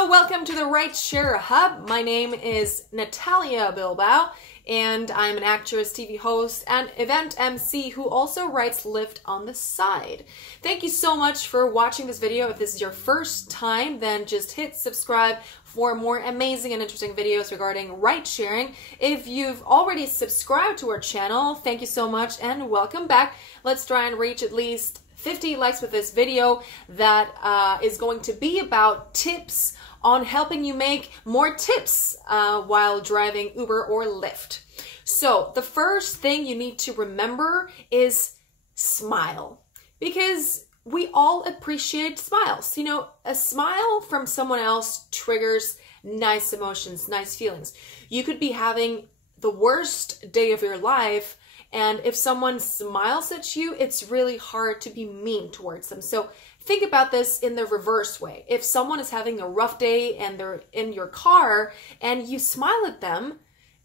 Hello, welcome to the Rideshare Hub. My name is Natalia Bilbao, and I'm an actress, TV host, and event MC who also writes Lyft on the side. Thank you so much for watching this video. If this is your first time, then just hit subscribe for more amazing and interesting videos regarding ride sharing. If you've already subscribed to our channel, thank you so much and welcome back. Let's try and reach at least 50 likes with this video that is going to be about tips on helping you make more tips while driving Uber or Lyft. So the first thing you need to remember is smile, because we all appreciate smiles. You know, a smile from someone else triggers nice emotions, nice feelings. You could be having the worst day of your life, and if someone smiles at you, it's really hard to be mean towards them. So think about this in the reverse way. If someone is having a rough day and they're in your car and you smile at them,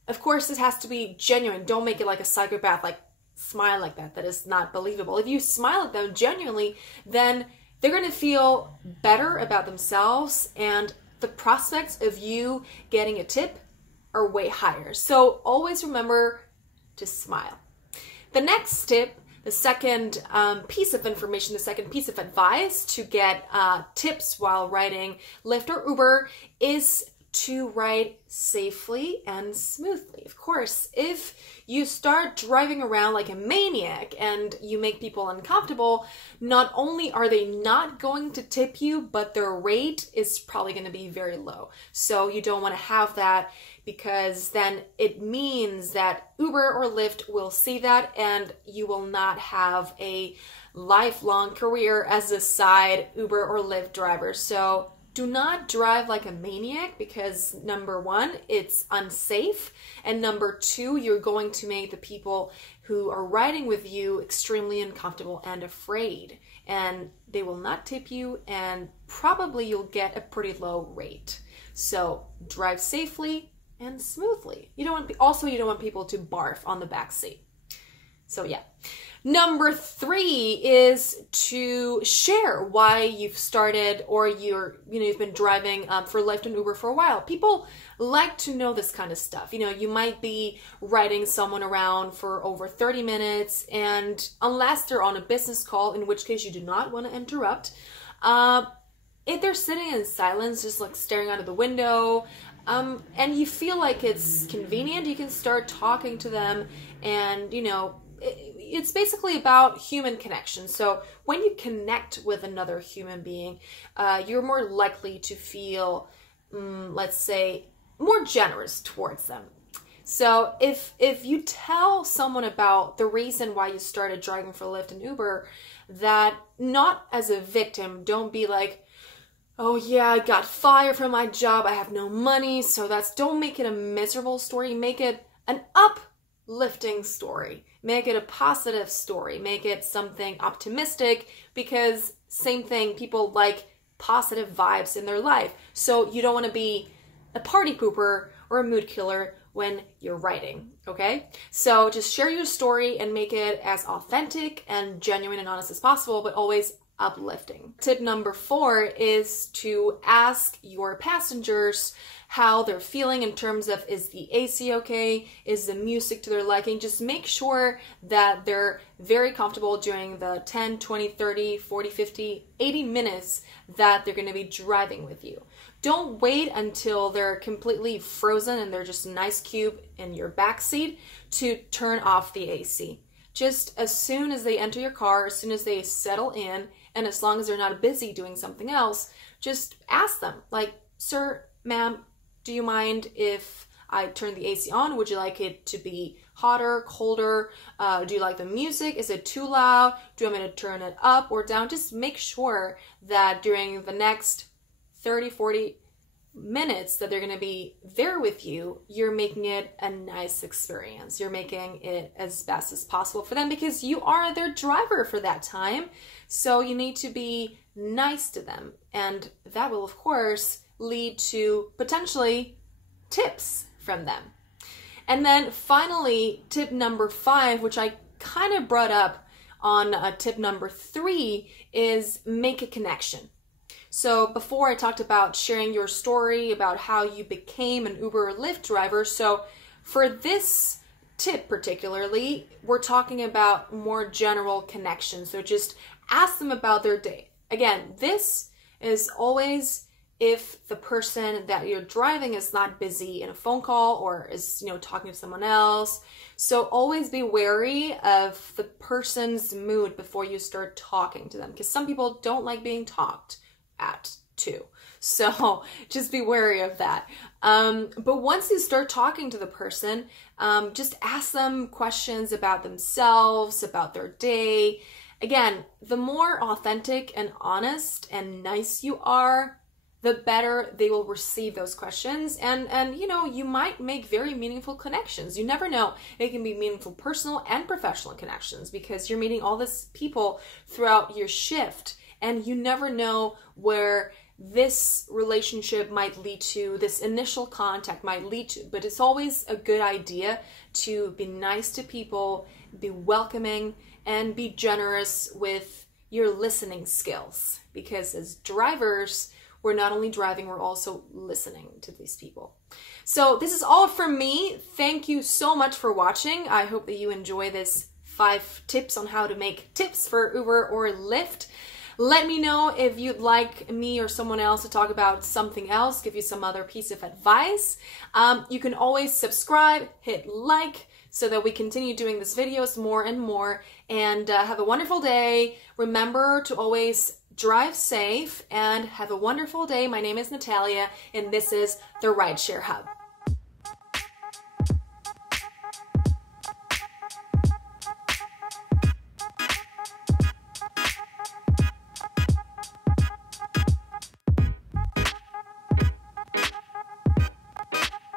of course, this has to be genuine. Don't make it like a psychopath, like smile like that. That is not believable. If you smile at them genuinely, then they're going to feel better about themselves, and the prospects of you getting a tip are way higher. So always remember to smile. The next tip, the second piece of information, the second piece of advice to get tips while riding Lyft or Uber is to ride safely and smoothly. Of course, if you start driving around like a maniac and you make people uncomfortable, not only are they not going to tip you, but their rate is probably going to be very low. So you don't want to have that, because then it means that Uber or Lyft will see that and you will not have a lifelong career as a side Uber or Lyft driver. So do not drive like a maniac, because number one, it's unsafe, and number two, you're going to make the people who are riding with you extremely uncomfortable and afraid, and they will not tip you, and probably you'll get a pretty low rate. So drive safely and smoothly. You don't want people to barf on the back seat. So yeah. Number three is to share why you've started, or you've been driving for Lyft and Uber for a while. People like to know this kind of stuff. You know, you might be riding someone around for over 30 minutes, and unless they're on a business call, in which case you do not want to interrupt, if they're sitting in silence, just like staring out of the window, and you feel like it's convenient, you can start talking to them, and it's basically about human connection. So when you connect with another human being, you're more likely to feel, let's say, more generous towards them. So if you tell someone about the reason why you started driving for Lyft and Uber, that not as a victim, don't be like, oh yeah, I got fired from my job, I have no money, so don't make it a miserable story, make it an uplifting story. Make it a positive story. Make it something optimistic, because same thing, people like positive vibes in their life. So you don't want to be a party pooper or a mood killer when you're writing, okay? So just share your story and make it as authentic and genuine and honest as possible, but always uplifting. Tip number 4 is to ask your passengers how they're feeling in terms of, is the AC okay? Is the music to their liking? Just make sure that they're very comfortable during the 10, 20, 30, 40, 50, 80 minutes that they're going to be driving with you. Don't wait until they're completely frozen and they're just an ice cube in your backseat to turn off the AC. Just as soon as they enter your car, as soon as they settle in, and as long as they're not busy doing something else, just ask them, like, sir, ma'am, do you mind if I turn the AC on? Would you like it to be hotter, colder? Do you like the music? Is it too loud? Do you want me to turn it up or down? Just make sure that during the next 30, 40 minutes that they're going to be there with you, you're making it a nice experience. You're making it as best as possible for them, because you are their driver for that time. So you need to be nice to them. And that will, of course, lead to potentially tips from them. And then finally, tip number 5, which I kind of brought up on tip number 3, is make a connection. So before I talked about sharing your story about how you became an Uber or Lyft driver. So for this tip particularly, we're talking about more general connections. So just ask them about their day. Again, this is always if the person that you're driving is not busy in a phone call or is, talking to someone else. So always be wary of the person's mood before you start talking to them, because some people don't like being talked at too. So just be wary of that. But once you start talking to the person, just ask them questions about themselves, about their day. Again, the more authentic and honest and nice you are, the better they will receive those questions. And you might make very meaningful connections. You never know. It can be meaningful personal and professional connections because you're meeting all these people throughout your shift, and you never know where this relationship might lead to, this initial contact might lead to. But it's always a good idea to be nice to people, be welcoming, and be generous with your listening skills. Because as drivers, we're not only driving, we're also listening to these people. So this is all from me. Thank you so much for watching. I hope that you enjoy this 5 tips on how to make tips for Uber or Lyft. Let me know if you'd like me or someone else to talk about something else, give you some other piece of advice. You can always subscribe, hit like, so that we continue doing these videos more and more. And have a wonderful day. Remember to always drive safe and have a wonderful day. My name is Natalia, and this is the Rideshare Hub.